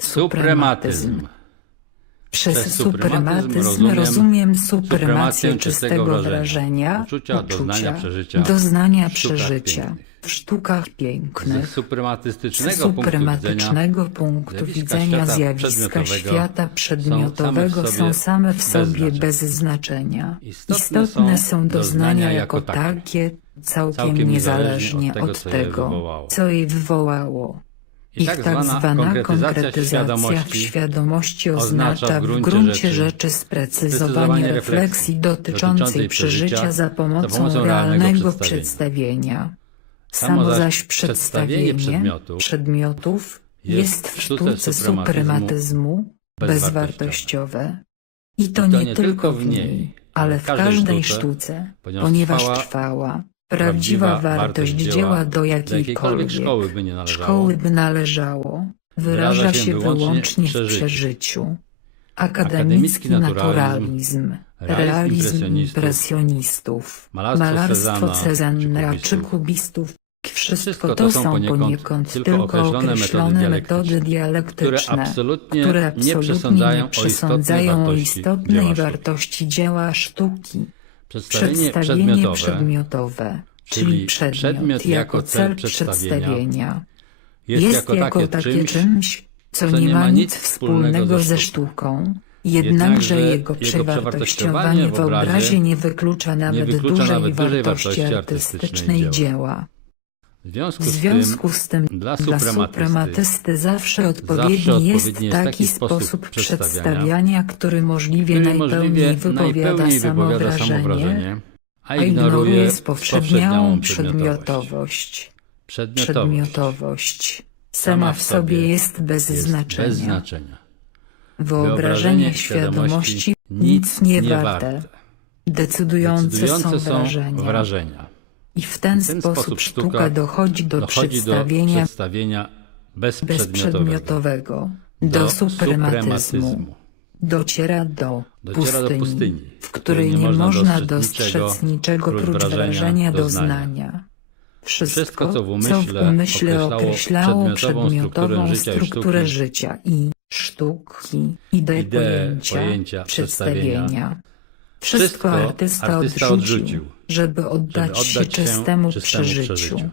Suprematyzm. Przez suprematyzm suprematyzm rozumiem supremację czystego wrażenia, uczucia, doznania, przeżycia doznania w sztukach przeżycia pięknych. w sztukach pięknych. Z suprematystycznego widzenia suprematycznego punktu zjawiska widzenia świata zjawiska przedmiotowego świata przedmiotowego są same w sobie bez znaczenia. Istotne są doznania jako takie, całkiem niezależnie od tego, co je wywołało. I Ich tak zwana konkretyzacja w świadomości oznacza w gruncie rzeczy sprecyzowanie refleksji dotyczącej przeżycia za pomocą realnego przedstawienia. Samo zaś przedstawienie przedmiotu przedmiotów jest w sztuce suprematyzmu bezwartościowe. I to nie tylko w niej, ale w każdej sztuce, ponieważ trwała prawdziwa wartość dzieła do jakiejkolwiek szkoły by nie należało. szkoły by należało, wyraża się wyłącznie w przeżyciu. Akademicki naturalizm, realizm impresjonistów, malarstwo Cezanna czy kubistów, wszystko to są poniekąd tylko określone metody dialektyczne, które nie absolutnie nie przesądzają o istotnej wartości dzieła sztuki. Przedstawienie Przedstawienie przedmiotowe, przedmiotowe, czyli przedmiot, przedmiot jako cel przedstawienia, jest, jest jako, takie czymś, czymś, co nie ma nic wspólnego ze sztuką, jednakże jego przewartościowanie w obrazie nie wyklucza nawet wyklucza dużej nawet dużej wartości artystycznej dzieła. W związku, W związku z tym dla dla suprematysty suprematysty zawsze odpowiedni odpowiedni jest jest taki sposób przedstawiania, który możliwie który najpełniej wypowiada najpełniej samo wypowiada a ignoruje spowszedniałą przedmiotowość. przedmiotowość. Przedmiotowość Przedmiotowość sama w sobie jest bez jest znaczenia. bez znaczenia. Wyobrażenie świadomości nic nie warte. Decydujące, Decydujące są wrażenia. wrażenia. I w ten, W ten sposób sztuka dochodzi do Dochodzi do przedstawienia przedstawienia bezprzedmiotowego. bezprzedmiotowego, do, suprematyzmu. Dociera do, Dociera do pustyni, pustyni, w której nie można dostrzec niczego prócz wrażenia, doznania. Wszystko, Wszystko, co w co umyśle w umyśle określało przedmiotową przedmiotową strukturę życia i strukturę sztuki, życia i sztuki, ideę ideę pojęcia, pojęcia, przedstawienia. Wszystko artysta, artysta odrzucił, odrzucił, żeby oddać, oddać się czystemu, czystemu przeżyciu. przeżyciu.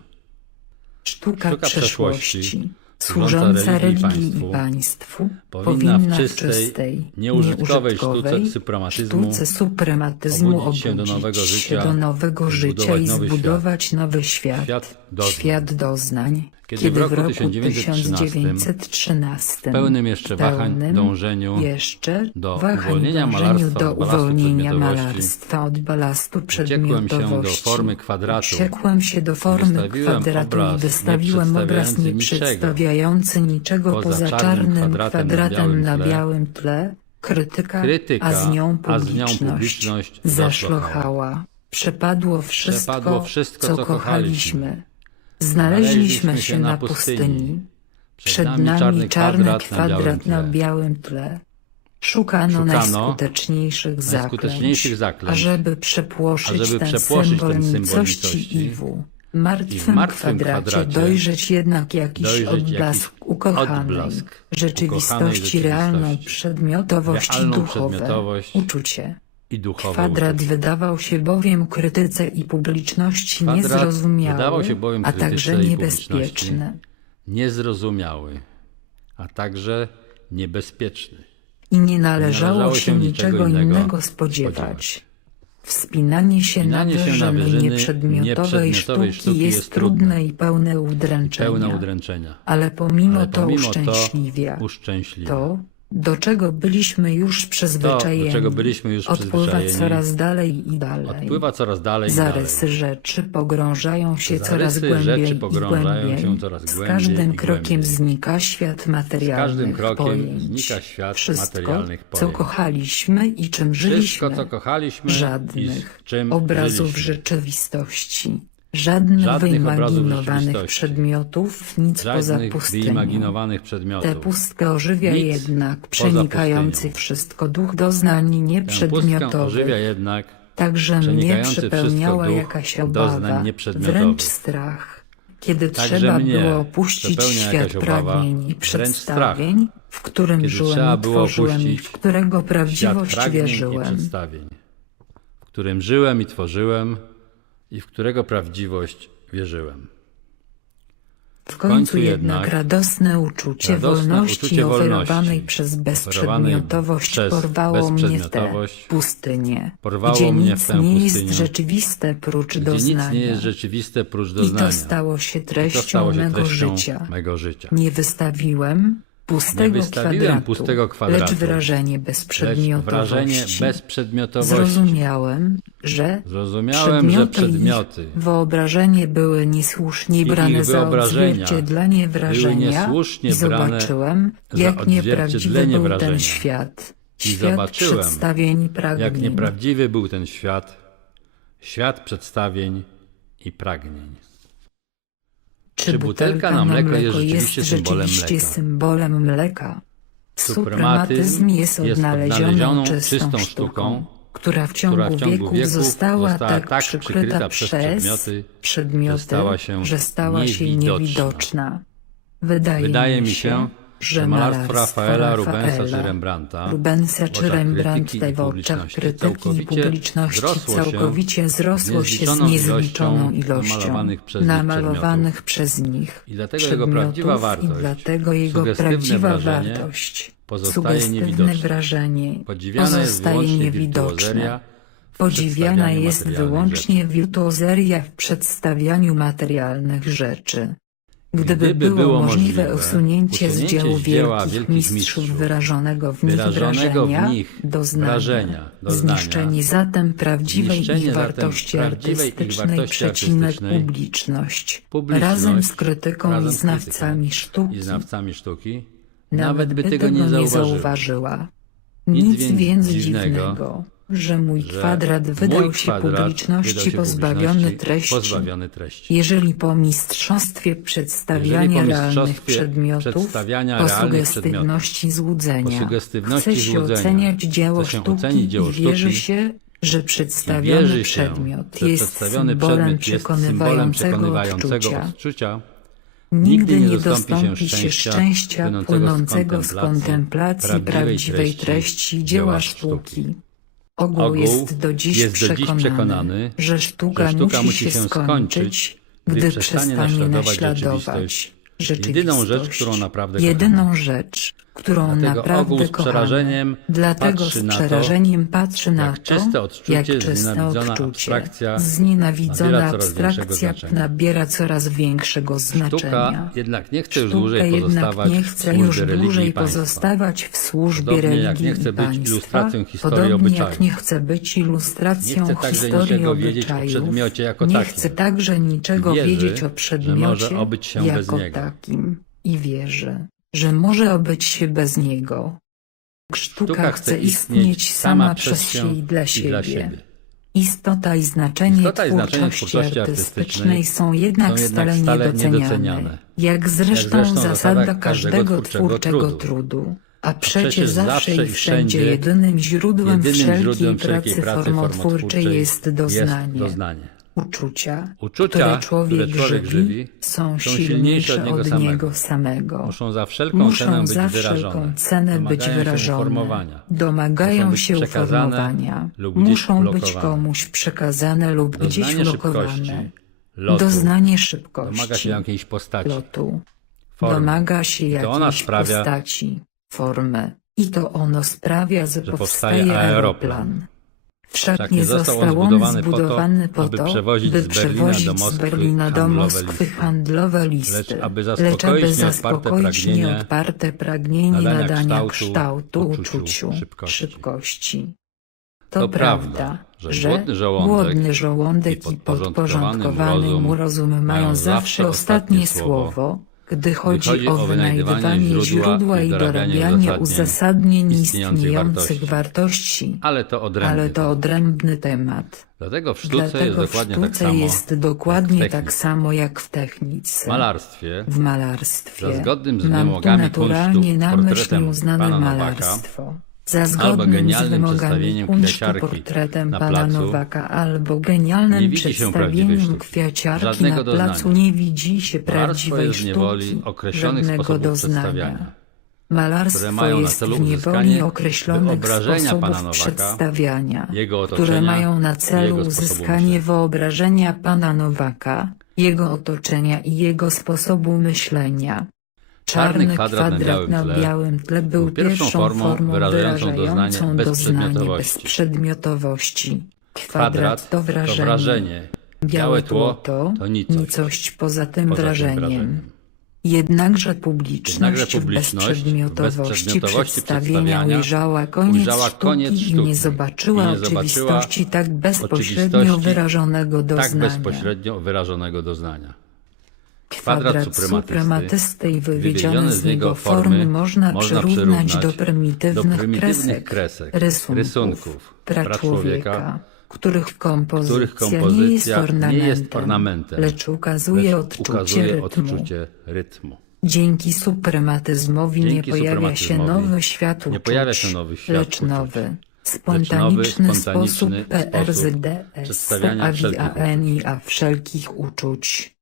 Sztuka, Sztuka przeszłości, przeszłości, służąca religii i religii i państwu, powinna w czystej, czystej, nieużytkowej sztuce suprematyzmu sztuce suprematyzmu obudzić się do nowego życia, do nowego życia i zbudować nowy zbudować nowy świat, Świat doznań. świat doznań. Kiedy Kiedy, w roku w roku 1913 1913 w pełnym jeszcze wahań pełnym dążeniu jeszcze do uwolnienia malarstwa do od balastu uwolnienia przedmiotowości, malarstwa od balastu uciekłem się do przedmiotowości. formy kwadratu, Uciekłem się do formy Wystawiłem kwadratu obraz i wystawiłem obraz nie przedstawiający niczego Poza poza, czarnym kwadratem kwadratem, na białym tle. tle. Krytyka, Krytyka, a z nią a z nią publiczność, publiczność zaszlochała. Przepadło wszystko, Przepadło wszystko, co co kochaliśmy. Znaleźliśmy się na pustyni. Przed nami czarny kwadrat na białym tle. Szukano, najskuteczniejszych zaklęć, ażeby przepłoszyć, ten, symbol nicości nicości i w martwym, martwym kwadracie, dojrzeć jednak jakiś dojrzeć odblask ukochanej odblask rzeczywistości, ukochanej realną rzeczywistości. przedmiotowość i Realną duchowe przedmiotowość uczucie. I Kwadrat wydawał się bowiem krytyce i publiczności Kwadrat niezrozumiały, wydawał się bowiem a także i niebezpieczny. Niezrozumiały, a także niebezpieczny. I nie należało, należało się niczego innego, innego spodziewać. spodziewać. Wspinanie się Wspinanie na się na wyżyny wyżyny nieprzedmiotowej nieprzedmiotowej sztuki sztuki jest trudne i pełne udręczenia. Pełne udręczenia. Ale pomimo Ale to pomimo uszczęśliwia. to uszczęśliwia. To, do czego byliśmy już przyzwyczajeni, do czego byliśmy już odpływa coraz dalej i dalej. Odpływa coraz dalej i Zarysy dalej. rzeczy pogrążają się Zarysy coraz głębiej rzeczy i pogrążają głębiej. się coraz Z głębiej każdym i krokiem głębiej. znika świat Z materialnych każdym krokiem pojęć. znika świat Wszystko, materialnych co pojęć. kochaliśmy i czym żyliśmy. Wszystko, co kochaliśmy i Żadnych z czym obrazów żyliśmy. rzeczywistości. Żadnych, Żadnych wyimaginowanych przedmiotów, nic poza Żadnych pustynią. wyimaginowanych Tę przedmiotów. pustkę ożywia Nic jednak poza przenikający wszystko duch doznań nieprzedmiotowych. Także mnie przepełniała jakaś obawa, wręcz strach, Kiedy Także trzeba było opuścić świat pragnień i przedstawień, w którym Kiedy żyłem i tworzyłem i w którego prawdziwość wierzyłem. w którym żyłem i tworzyłem i w którego prawdziwość wierzyłem. W końcu jednak radosne uczucie radosne wolności uczucie oferowanej wolności, przez bezprzedmiotowość przez porwało mnie w tę pustynię, gdzie nic nie jest rzeczywiste prócz doznania. I to stało się treścią stało się mego treścią życia. mego życia. Nie wystawiłem pustego, kwadratu, pustego kwadratu, lecz wrażenie Lecz bezprzedmiotowości. wrażenie bezprzedmiotowości. Zrozumiałem, że Zrozumiałem, że przedmioty i przedmioty wyobrażenie były niesłusznie brane za odzwierciedlenie wrażenia i zobaczyłem, jak nieprawdziwy był wrażenia. ten świat. Świat zobaczyłem, i pragnień. jak nieprawdziwy był ten świat, świat przedstawień i pragnień. Czy butelka na mleko jest rzeczywiście symbolem mleka? symbolem mleka? Suprematyzm jest odnalezioną czystą sztuką, która w ciągu, która w ciągu wieków, wieków została, została tak, tak przykryta, przykryta przez przedmioty, przedmioty, że stała się że stała się niewidoczna. niewidoczna. Wydaje, Wydaje mi się, że malarstwo Rafaela, Rubensa czy Rembrandta Rubensa czy Rembrandta w oczach krytyki i publiczności całkowicie zrosło się z niezliczoną ilością namalowanych przez nich I dlatego jego prawdziwa wartość, i dlatego jego prawdziwa wrażenie wartość pozostaje wrażenie Podziwiana jest pozostaje wyłącznie niewidoczne. Podziwiana jest wyłącznie wirtuozeria w przedstawianiu materialnych rzeczy. Gdyby, Gdyby było, było możliwe usunięcie z dzieł wielkich, wielkich mistrzów, wyrażonego w nich wyrażonego w wrażenia, nich doznania, wrażenia, doznania, zniszczenie zatem prawdziwej ich wartości artystycznej, przecinek publiczność, publiczność, razem z krytyką razem i znawcami sztuki, i znawcami sztuki, nawet by tego nie zauważyła. Nic Nic więc więc dziwnego, dziwnego, że mój że kwadrat wydał mój się kwadrat publiczności wydał się pozbawiony treści. pozbawiony treści. Jeżeli po mistrzostwie Jeżeli przedstawiania po realnych mistrzostwie przedmiotów, przedstawiania po realnych sugesywności złudzenia, po sugesywności chce się złudzenia, oceniać dzieło się sztuki ocenić dzieło i wierzy sztuki się, że przedstawiony się, przedmiot że jest przedstawiony symbolem przekonywającego przekonywającego odczucia. odczucia, Nigdy nie dostąpi się szczęścia płynącego z kontemplacji prawdziwej treści dzieła sztuki. Ogół Ogół jest do dziś, jest do dziś przekonany, przekonany, że sztuka, że sztuka musi się skończyć, gdy przestanie naśladować rzeczywistość. Jedyną rzecz, którą naprawdę kochamy. Jedyną rzecz, którą Dlatego naprawdę z kochamy. przerażeniem Dlatego patrzy z na to, przerażeniem patrzy na jak to, czyste odczucie, jak czyste znienawidzona odczucie, abstrakcja znienawidzona nabiera coraz większego abstrakcja znaczenia. nabiera coraz większego znaczenia. Sztuka jednak nie chce już Sztuka dłużej jednak pozostawać nie w chce służbie już religii dłużej i państwa. pozostawać w służbie Podobnie religii jak nie chce i być państwa, ilustracją historii podobnie obyczajów. jak nie chce być ilustracją Nie chce także historii niczego wiedzieć o obyczajów. przedmiocie jako nie takim. chce także niczego Wierzy, wiedzieć o że przedmiocie może obyć się bez jako niego. takim i wierzy, że może obyć się bez niego. Sztuka, chce istnieć sama przez się i dla siebie. Istota i znaczenie Istota i znaczenie twórczości twórczości artystycznej są jednak, są jednak stale, niedoceniane, jak zresztą, Jak zresztą zasada każdego twórczego trudu. A przecież zawsze i wszędzie jedynym źródłem jedynym wszelkiej źródłem pracy wszelkiej pracy formotwórczej formotwórczej jest doznanie. Jest doznanie. Uczucia, Uczucia, które człowiek, które człowiek żywi, żywi, są są silniejsze od niego, samego. Muszą za wszelką Muszą cenę być za wyrażone. wszelką cenę być Domagają się wyrażone. uformowania. Domagają Muszą być się uformowania. gdzieś Muszą być ulokowane. komuś przekazane lub gdzieś Doznanie ulokowane. szybkości, lotu, Doznanie szybkości. domaga się jakiejś postaci, lotu. formy. Domaga się I to ona jakiejś postaci, formy. I to ono sprawia, że, że powstaje powstaje aeroplan. aeroplan. Wszak Wszak nie został on on zbudowany po to, zbudowany aby przewozić by z Berlina do przewozić z Moskwy Berlina do Moskwy handlowe listy, Lecz aby lecz zaspokoić aby nieodparte zaspokoić pragnienie nieodparte pragnienie nadania nadania kształtu, uczuciu, uczuciu, szybkości. szybkości. To, To prawda, że głodny żołądek głodny żołądek i podporządkowany mu rozum mają zawsze ostatnie słowo, gdy chodzi chodzi o wynajdywanie źródła i dorabianie uzasadnień istniejących istniejących wartości, ale to odrębny ale to temat. odrębny temat. Dlatego w sztuce jest Dlatego w dokładnie tak sztuce samo jest dokładnie jak w tak samo jak w technice. W malarstwie W malarstwie. Za zgodnym z Mam tu wymogami naturalnie kunsztu na uznane pana Nowaka malarstwo. Za zgodnym z wymogami kwiaciarki portretem na pana placu. Nowaka albo genialnym przedstawieniem kwiaciarki na placu. nie widzi się prawdziwej sztuki, żadnego doznania. Malarstwo jest w niewoli określonych sposobów Nowaka, przedstawiania, które mają na celu uzyskanie wyobrażenia pana Nowaka, jego otoczenia i jego sposobu myślenia. Czarny kwadrat na białym tle tle był pierwszą formą formą wyrażającą wyrażającą doznanie bezprzedmiotowości. Kwadrat to wrażenie. wrażenie. Białe tło to nicość. nicość poza tym Poza wrażeniem. wrażeniem. Jednakże publiczność, Jednakże publiczność bezprzedmiotowości bezprzedmiotowości przedstawienia ujrzała koniec, ujrzała sztuki, koniec i sztuki nie zobaczyła i nie zobaczyła oczywistości tak bezpośrednio oczywistości wyrażonego doznania. Tak bezpośrednio wyrażonego doznania. Kwadrat suprematysty i wywiezione z niego formy można, przyrównać do prymitywnych, kresek, kresek, rysunków, rysunków praczłowieka, których kompozycja, których nie, jest kompozycja ornamentem, nie jest ornamentem, lecz ukazuje lecz odczucie ukazuje rytmu. odczucie rytmu. Dzięki suprematyzmowi nie Dzięki pojawia się nowy świat uczuć, nie nowy świat lecz nowy, spontaniczny, nowy, sposób spontaniczny PRZDS, przedstawiania wszelkich uczuć.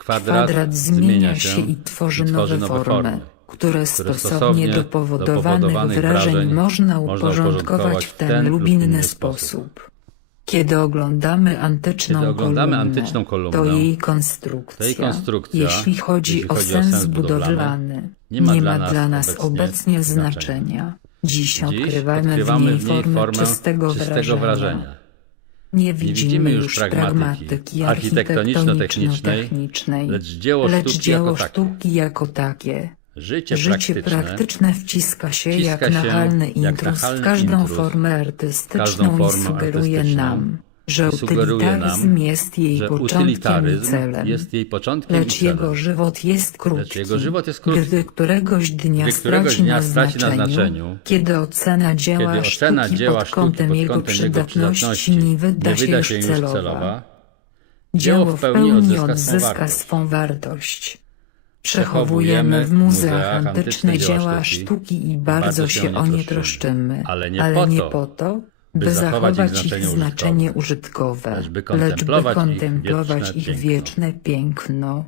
Kwadrat, Kwadrat zmienia się i tworzy nowe formy, które stosownie do powodowanych wrażeń można uporządkować w ten lub inny sposób. Kiedy oglądamy antyczną, Kiedy oglądamy kolumnę, antyczną kolumnę, to jej konstrukcja, jej konstrukcja, jeśli chodzi jeśli o chodzi o sens sens budowlany, nie ma dla nas obecnie, obecnie znaczenia. Dziś, Dziś odkrywamy, odkrywamy w niej formę czystego, wrażenia. wrażenia. Nie Nie widzimy już pragmatyki architektoniczno-technicznej, architektoniczno-technicznej, lecz dzieło lecz sztuki dzieło jako takie. sztuki jako takie. Życie, Życie praktyczne, praktyczne wciska się wciska jak nachalny jak intruz w każdą intruz, formę każdą artystyczną i formę sugeruje artystyczną nam, że sugeruje nam, utylitaryzm jest jej że początkiem i utylitaryzm celem. jest jej początkiem Lecz jego żywot jest krótki. jego żywot jest krótki. Gdy któregoś dnia, Gdy któregoś straci, dnia na straci na znaczeniu, znaczeniu, kiedy ocena dzieła kiedy ocena sztuki dzieła pod kątem pod jego kątem jego przydatności nie wyda, nie się, już się celowa. celowa, Dzieło w pełni odzyska, wartość. swą wartość. Przechowujemy w muzeach antyczne dzieła sztuki i bardzo się o nie troszczymy, ale nie po to, po to, by zachować ich znaczenie użytkowe, lecz by lecz by kontemplować ich wieczne ich piękno. wieczne piękno.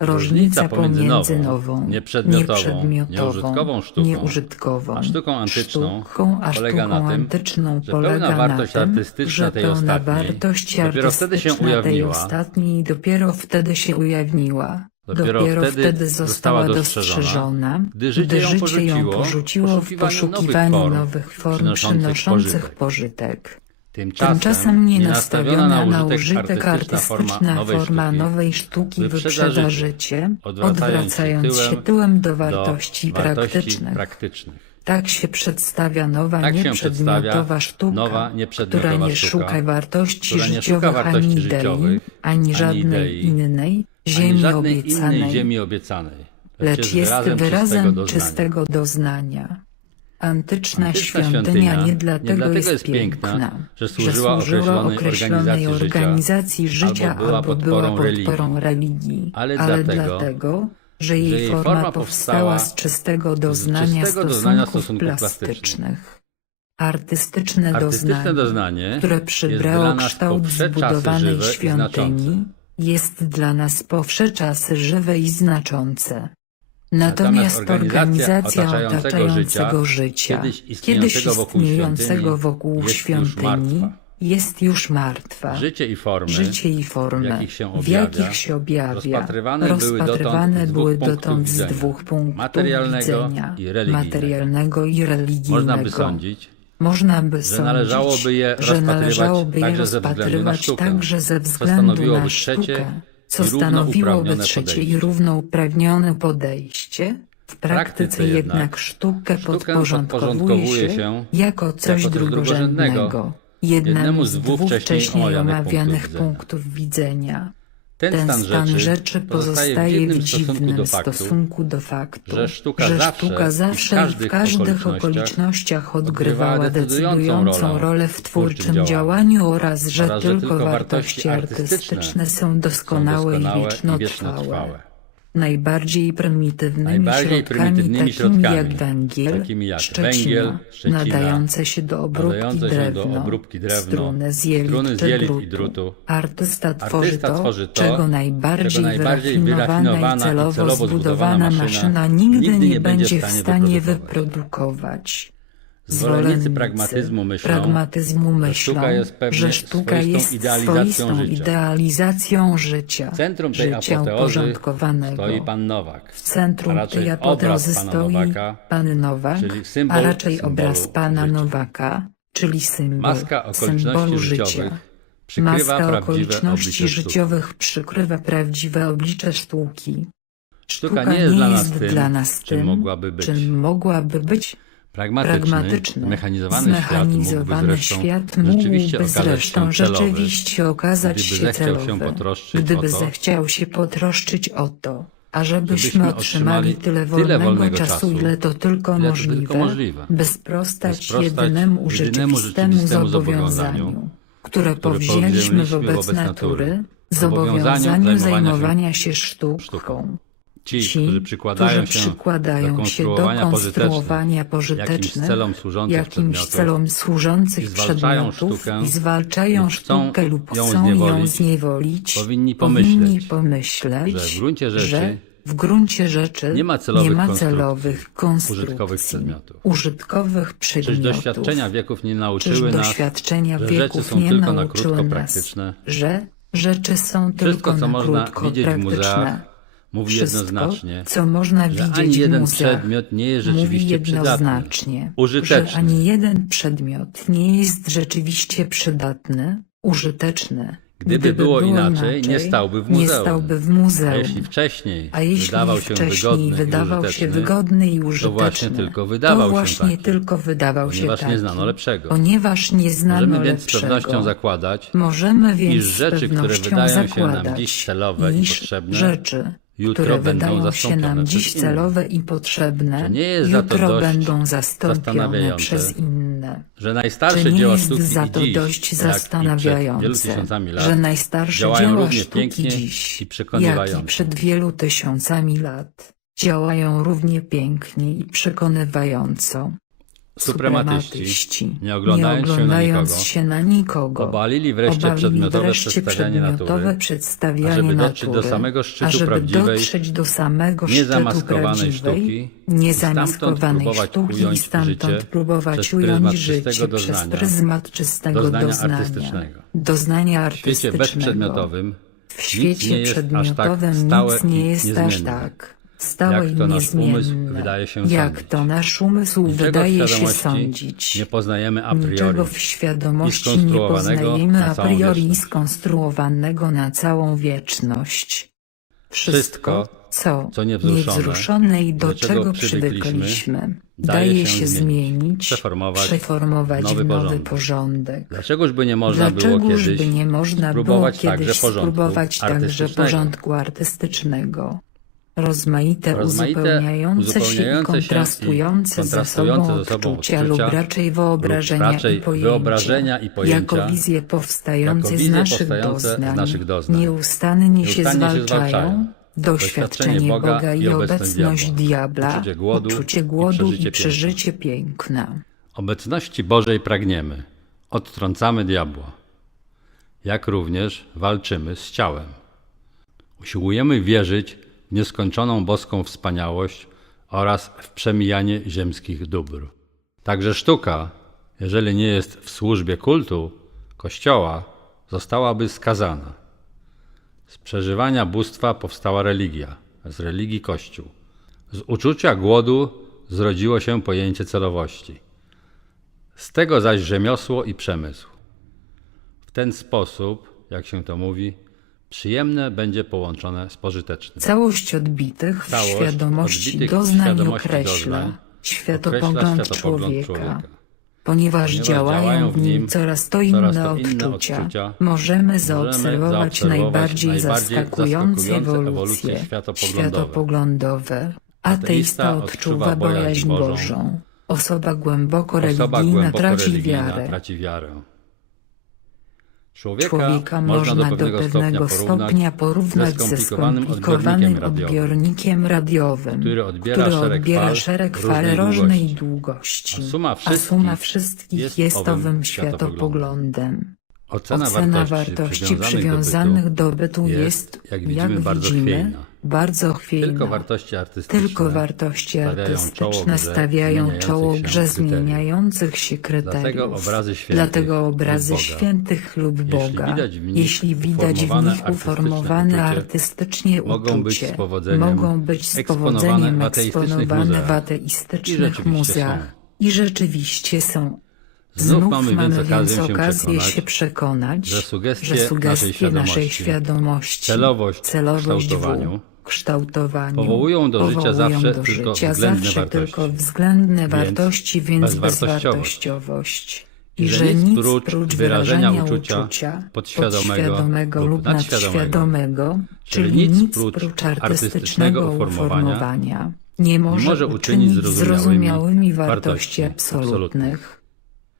Różnica pomiędzy nową, nieprzedmiotową, nieprzedmiotową, nieużytkową sztuką, nieużytkową, a sztuką antyczną sztuką, a polega sztuką na tym, antyczną że polega pełna wartość na tym, artystyczna że tej ostatniej wartość dopiero wtedy się artystyczna ujawniła. ostatniej dopiero wtedy się ujawniła. Dopiero Dopiero, wtedy wtedy, została dostrzeżona, dostrzeżona, gdy życie ją porzuciło porzuciło w poszukiwaniu nowych form przynoszących przynoszących pożytek. pożytek. Tymczasem, Tymczasem nie nastawiona nastawiona na użytek artystyczna nowej forma sztuki nowej sztuki wyprzedza wyprzeda życie, odwracając się tyłem do do wartości wartości praktycznych. praktycznych. Tak się przedstawia nowa Tak nieprzedmiotowa sztuka, nowa nieprzedmiotowa która nie szuka wartości która nie życiowych, szuka wartości ani życiowych, idei, ani ani żadnej idei, innej ziemi obiecanej, ziemi obiecanej, lecz jest wyrazem czystego doznania. Antyczna, Antyczna świątynia, świątynia. nie dlatego, jest, piękna, że służyła określonej określonej organizacji życia, albo była albo podporą była podporą religii, Ale ale, dlatego, dlatego, że jej, jej forma, forma powstała z czystego doznania czystego doznania stosunków, stosunków plastycznych. Artystyczne, Artystyczne doznanie, doznanie które przybrało kształt zbudowanej świątyni. Jest dla nas po wsze czasy żywe i znaczące. Natomiast organizacja otaczającego otaczającego życia, kiedyś istniejącego wokół istniejącego świątyni, wokół jest już świątyni, martwa. jest już martwa. Życie i formy, Życie i formy, w jakich się objawia, jakich się objawia, rozpatrywane były dotąd rozpatrywane z były dwóch punktów dotąd z widzenia. dwóch punktów Materialnego widzenia, i religijnego. materialnego i religijnego. można by sądzić, Można by że sądzić, należałoby je że należałoby je także ze względu na rozpatrywać sztukę, także ze względu na sztukę, co stanowiłoby trzecie i równouprawnione podejście. W praktyce jednak sztukę podporządkowuje się jako coś drugorzędnego, jednemu z dwóch wcześniej omawianych punktów widzenia. Ten, Ten stan rzeczy pozostaje w dziwnym do faktu, stosunku do faktu, że sztuka że zawsze sztuka i w zawsze i w każdych okolicznościach odgrywała decydującą rolę w twórczym działaniu. oraz że Oraz, że tylko wartości artystyczne są są doskonałe i doskonałe i wiecznotrwałe. Najbardziej prymitywnymi Najbardziej środkami, prymitywnymi takimi środkami, jak węgiel, takimi jak szczecina, węgiel, szczecina, nadające się do obróbki nadające się do drewno, obróbki drewno, struny z jelit, struny z czy jelit i drutu. drutu. Artysta tworzy, Artysta to, tworzy to, czego najbardziej, czego najbardziej wyrafinowana, wyrafinowana i i celowo, celowo zbudowana zbudowana maszyna, maszyna nigdy, nie będzie w stanie wyprodukować. wyprodukować. Zwolennicy pragmatyzmu myślą, pragmatyzmu że myślą, sztuka jest pewnie że sztuka swoistą jest idealizacją swoistą życia. idealizacją życia, W centrum tej życia uporządkowanego. stoi pan Nowak. W centrum tej apoteozy stoi Nowaka, Pan Nowak, symbol a raczej obraz Pana życia. Nowaka, czyli symbol Maska symbolu życia. Maska okoliczności życiowych przykrywa prawdziwe oblicze sztuki. Sztuka nie jest dla nas tym, dla nas czym tym, mogłaby być. czym mogłaby być. Pragmatyczny, Pragmatyczny, mechanizowany, zmechanizowany świat świat mógłby rzeczywiście mógłby okazać zresztą celowy, rzeczywiście okazać się zechciał się celowy, potroszczyć gdyby to, zechciał się potroszczyć o to, ażebyśmy żebyśmy otrzymali tyle tyle wolnego, wolnego czasu, ile to tylko ile to możliwe, tylko możliwe, by sprostać, by sprostać jedynemu rzeczywistemu rzeczywistemu zobowiązaniu, zobowiązaniu, które powzięliśmy wobec natury, zobowiązaniu zajmowania się sztuką. Ci, Ci, którzy przykładają którzy się przykładają do się do konstruowania pożytecznych, celom służących jakimś przedmiotów celom służących i zwalczają przedmiotów sztukę i zwalczają lub chcą sztukę lub ją chcą ją zniewolić, powinni powinni pomyśleć, pomyśleć, że w gruncie rzeczy że w gruncie rzeczy nie ma celowych nie ma konstrukcji, celowych konstrukcji, użytkowych przedmiotów. użytkowych Czyż przedmiotów. doświadczenia wieków nie Czyż nauczyły nas, że rzeczy są tylko na krótko nas, praktyczne? że rzeczy są Wszystko, tylko co na można krótko widzieć w praktyczne. Mówi Wszystko, jednoznacznie, co można że widzieć ani jeden muzeach, przedmiot nie jest rzeczywiście przydatny, jednoznacznie, użyteczny. że ani jeden przedmiot nie jest rzeczywiście przydatny, użyteczny. Gdyby było inaczej, nie stałby w Nie muzeum. stałby w muzeum. A jeśli wcześniej A jeśli wydawał się wcześniej wygodny wydawał i się użyteczny, wygodny i użyteczny, właśnie tylko wydawał to się właśnie taki, tylko wydawał się ponieważ taki, nie znano lepszego. Ponieważ nie znano Możemy więc z lepszego. pewnością zakładać, Możemy więc iż z rzeczy, które wydają się nam dziś celowe i potrzebne, rzeczy, jutro które będą wydają się nam dziś celowe i potrzebne, nie jutro będą zastąpione przez inne. że Czy najstarsze nie dzieła jest sztuki za to dziś, dość zastanawiające, że najstarsze dzieła sztuki dziś, i jak i przed wielu tysiącami lat, działają równie pięknie i przekonywająco. Suprematyści, nie oglądając, się, na oglądając nikogo, się na nikogo, obalili wreszcie obalili przedmiotowe wreszcie przedstawianie przedmiotowe natury, przedstawianie ażeby dotrzeć natury, do samego szczytu ażeby prawdziwej, do samego niezamaskowanej szczytu prawdziwej, sztuki i niezamaskowanej stamtąd próbować sztuki i ująć stamtąd życie próbować przez ująć pryzmat życie czystego przez doznania, pryzmat czystego doznania doznania, artystycznego. doznania w świecie artystycznego. bezprzedmiotowym W świecie nie przedmiotowym nic nie jest aż tak stałe Jak to nasz umysł wydaje się Jak sądzić. to nasz umysł Niczego wydaje w się świadomości sądzić. nie poznajemy a priori. Niczego w świadomości nie skonstruowanego poznajemy na a całą priori wieczność. skonstruowanego na całą wieczność. Wszystko, co, co niewzruszone, niewzruszone i do do czego przywykliśmy, daje się zmienić, przeformować przeformować w nowy nowy porządek. Dlaczegoż by nie można było kiedyś by nie można było spróbować kiedyś także porządku spróbować także porządku artystycznego? Rozmaite, Rozmaite, uzupełniające się i uzupełniające się i kontrastujące ze sobą kontrastujące ze sobą odczucia lub raczej wyobrażenia, lub raczej i, pojęcia, wyobrażenia i pojęcia, jako wizje powstające jako z, wizje naszych powstające z doznań, naszych doznań. nieustannie, się, Nieustannie się zwalczają, zwalczają. doświadczenie Boga, i obecność diabła, uczucie głodu uczucie i głodu przeżycie i przeżycie piękna. Obecności Bożej pragniemy, odtrącamy diabła, jak również walczymy z ciałem. Usiłujemy wierzyć nieskończoną boską wspaniałość oraz w przemijanie ziemskich dóbr. Także sztuka, jeżeli nie jest w służbie kultu Kościoła, zostałaby skazana. Z przeżywania bóstwa powstała religia, z religii Kościół. Z uczucia głodu zrodziło się pojęcie celowości. Z tego zaś rzemiosło i przemysł. W ten sposób, jak się to mówi, przyjemne będzie połączone z pożytecznym. Całość odbitych w Całość świadomości odbitych doznań świadomości określa doznań światopogląd, określa światopogląd człowieka. człowieka. Ponieważ, Ponieważ działają w nim coraz to inne, coraz to inne odczucia, odczucia, możemy zaobserwować, zaobserwować najbardziej, najbardziej zaskakujące zaskakujące ewolucje światopoglądowe. światopoglądowe. Ateista odczuwa bojaźń Bożą. Bożą. Osoba głęboko Osoba religijna głęboko traci religijna wiarę. traci wiarę. Człowieka, Człowieka można do pewnego stopnia porównać ze skomplikowanym odbiornikiem radiowym, który odbiera który szereg odbiera fal szereg różnej fal różnej długości. A suma a wszystkich suma wszystkich jest owym światopoglądem. Ocena, Ocena wartości, wartości przywiązanych przywiązanych do do bytu jest, jest, jak widzimy, bardzo chwiejna. Bardzo chwiejna. Tylko wartości artystyczne. Tylko wartości stawiają czoło artystyczne stawiają zmieniających czoło się grze kryteriów. zmieniających się kryteriów. Dlatego obrazy świętych Dlatego obrazy lub Boga, świętych lub jeśli Boga, widać w nich jeśli widać w uformowane nich uformowane artystycznie uczucie, mogą być z powodzeniem eksponowane w ateistycznych muzeach. I rzeczywiście są. Znów mamy więc okazję więc się okazję przekonać, się przekonać, że sugestie że sugestie naszej naszej świadomości, świadomości, celowość w celowość kształtowaniu, kształtowaniu powołują do życia zawsze do tylko życia względne zawsze wartości. tylko względne Więc wartości, więc bezwartościowość. I że że nic prócz wyrażenia uczucia uczucia podświadomego podświadomego lub nadświadomego, nadświadomego, czyli nic prócz artystycznego uformowania nie może może uczynić zrozumiałymi zrozumiałymi wartości absolutnych.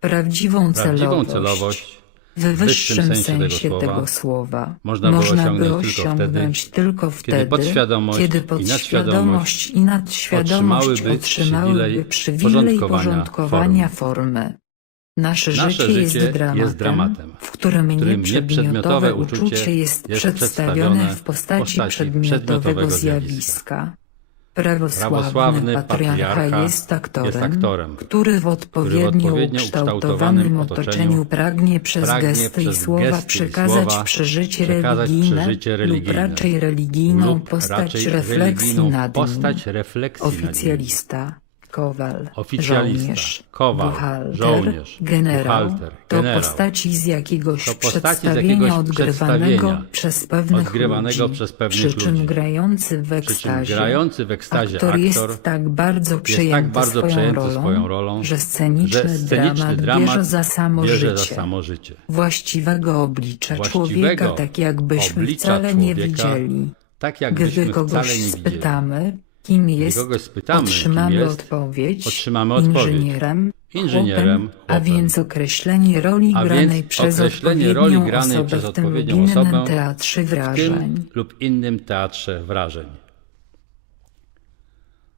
Prawdziwą Prawdziwą celowość celowość w wyższym sensie tego słowa można można by osiągnąć tylko wtedy, podświadomość kiedy podświadomość i nadświadomość otrzymałyby przywilej porządkowania formy. Nasze, Nasze życie, jest, dramatem, jest dramatem, w którym nieprzedmiotowe uczucie jest przedstawione w postaci przedmiotowego zjawiska. Prawosławny, Prawosławny patriarcha patriarcha jest aktorem, jest aktorem, który w odpowiednio odpowiednio ukształtowanym otoczeniu pragnie przez pragnie gesty i przez słowa i przekazać słowa przeżycie przekazać religijne, przeżycie lub religijne raczej religijną lub postać raczej refleksji religijną nad postać nim. refleksji nad nim. Oficjalista, kowal, Oficjalista, żołnierz, kowal, buchalter, żołnierz, generał, buchalter, to generał. postaci z jakiegoś To postaci z przedstawienia jakiegoś odgrywanego przedstawienia przez pewnych odgrywanego ludzi, przez pewnych przy czym ludzi. grający w ekstazie, grający w ekstazie aktor, aktor jest tak bardzo przejęty, bardzo swoją, przejęty rolą, swoją rolą, że sceniczny, że sceniczny dramat, bierze za samo bierze życie za samo życie. właściwego oblicza Właściwego człowieka, tak jakbyśmy oblicza wcale nie widzieli. Tak Gdy kogoś spytamy, kim jest, kogoś spytamy, kim otrzymamy jest, odpowiedź, otrzymamy odpowiedź. inżynierem, Inżynierem, chłopem, a chłopem. więc określenie roli A granej przez określenie odpowiednią roli granej osobę przez w tym odpowiednią lub innym osobę teatrze wrażeń. lub innym teatrze wrażeń.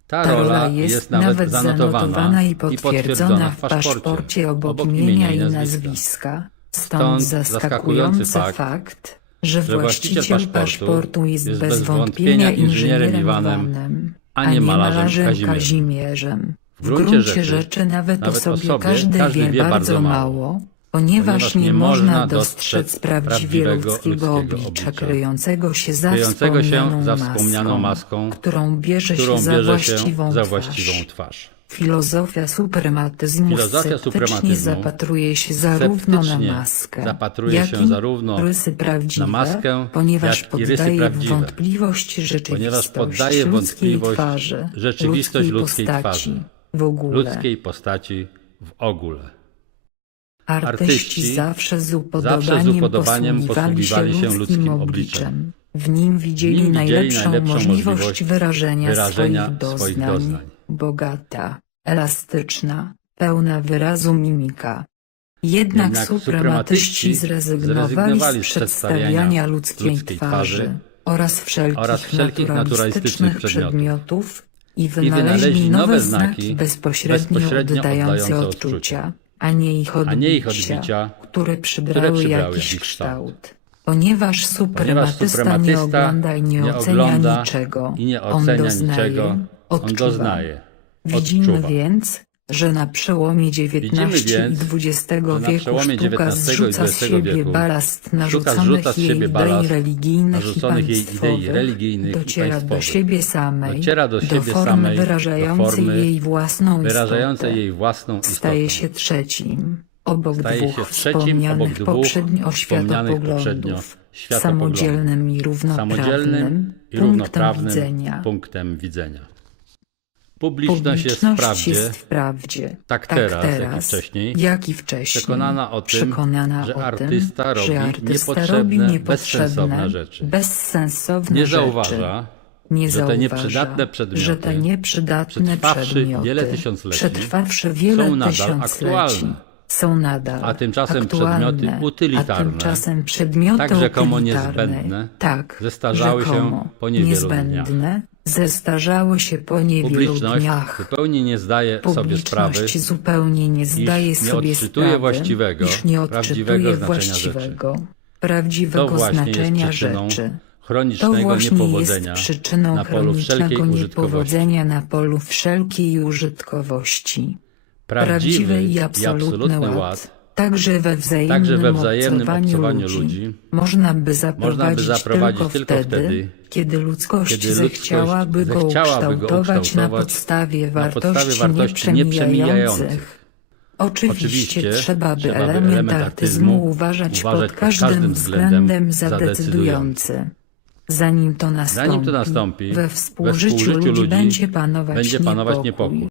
Ta, Ta rola jest, nawet zanotowana i potwierdzona w paszporcie obok imienia i nazwiska. Stąd Stąd zaskakujący zaskakujący fakt, że właściciel paszportu jest bez wątpienia inżynierem Iwanem, a nie malarzem Kazimierzem. W gruncie rzeczy, nawet, nawet o sobie, każdy, każdy wie bardzo mało, ponieważ nie można dostrzec prawdziwie ludzkiego oblicza kryjącego się za kryjącego się wspomnianą za maską, wspomnianą maską, którą bierze którą się za się właściwą twarz. Filozofia suprematyzmu Filozofia suprematyzmu zapatruje się zarówno na maskę, zapatruje jak się zarówno rysy prawdziwe, na maskę, ponieważ jak i rysy poddaje prawdziwe. wątpliwość rzeczywistość Ponieważ poddaje ludzkiej wątpliwość twarzy, rzeczywistość ludzkiej postaci, twarzy, w ogóle. ludzkiej postaci w ogóle. Artyści zawsze z zawsze upodobaniem, z upodobaniem posługiwali, posługiwali się ludzkim ludzkim obliczem. W nim widzieli, W nim widzieli najlepszą, najlepszą możliwość możliwość wyrażenia, wyrażenia swoich, doznań, swoich doznań. Bogata, elastyczna, pełna wyrazu mimika. Jednak, Jednak suprematyści zrezygnowali zrezygnowali z przedstawiania ludzkiej, ludzkiej twarzy, twarzy oraz wszelkich, oraz wszelkich naturalistycznych przedmiotów i wynaleźli wynaleźli nowe znaki bezpośrednio, bezpośrednio oddające odczucia, a nie ich odbicia, nie ich odbicia, które przybrały, które przybrały jakiś kształt. Ponieważ Ponieważ suprematysta, nie suprematysta ogląda i nie, nie ocenia ogląda niczego, i nie on ocenia doznaje, niczego, on doznaje, Widzimy odczuwa. więc, że na przełomie XIX Widzimy więc, i XX że na wieku przełomie sztuka XIX i zrzuca z XX siebie wieku balast narzuconych zrzuca z jej siebie idei balast religijnych i narzuconych jej idei państwowych, religijnych i dociera do państwowych. siebie samej, Dociera do siebie formy samej, do wyrażającej formy jej własną istotę. jej własną istotę. Staje się trzecim, obok Staje dwóch się trzecim, wspomnianych obok dwóch poprzednio wspomnianych poprzednio światopoglądów, światopoglądów. samodzielnym i równoprawnym samodzielnym i punktem równoprawnym widzenia. punktem widzenia. Publiczność, jest Publiczność wprawdzie jest wprawdzie, tak teraz, jak i wcześniej, jak i wcześniej, przekonana o tym, przekonana że o artysta tym, robi że artysta niepotrzebne, robi niepotrzebne, bezsensowne rzeczy. bezsensowne nie rzeczy. zauważa, nie że te nieprzydatne przedmioty, że te nieprzydatne przetrwawszy przedmioty, wiele tysiącleci, przetrwawszy wiele są nadal tysiącleci, aktualne. są nadal A tymczasem aktualne, przedmioty utylitarne, tymczasem przedmioty tak rzekomo niezbędne, tak, zestarzały się rzekomo po niewielu dniach. Zestarzały się po niewielu Publiczność dniach. zupełnie nie zdaje sobie sprawy, Publiczność zupełnie nie zdaje nie sobie odczytuje sprawy, właściwego, iż nie prawdziwego odczytuje znaczenia właściwego, to prawdziwego właśnie jest znaczenia przyczyną rzeczy. To chronicznego właśnie niepowodzenia jest przyczyną na polu wszelkiej chronicznego użytkowości. niepowodzenia na polu wszelkiej użytkowości. Prawdziwy i absolutny ład także we wzajemnym, Także we wzajemnym obcowaniu, obcowaniu ludzi, można by zaprowadzić, zaprowadzić tylko, wtedy, kiedy ludzkość, kiedy ludzkość zechciałaby, go zechciałaby go ukształtować na ukształtować podstawie na wartości, podstawie wartości nieprzemijających. nieprzemijających. Oczywiście, Oczywiście trzeba by by element element artyzmu uważać, uważać pod każdym względem za decydujący. Zanim to nastąpi, Zanim to nastąpi, we we współżyciu, współżyciu ludzi ludzi będzie panować będzie panować niepokój. niepokój.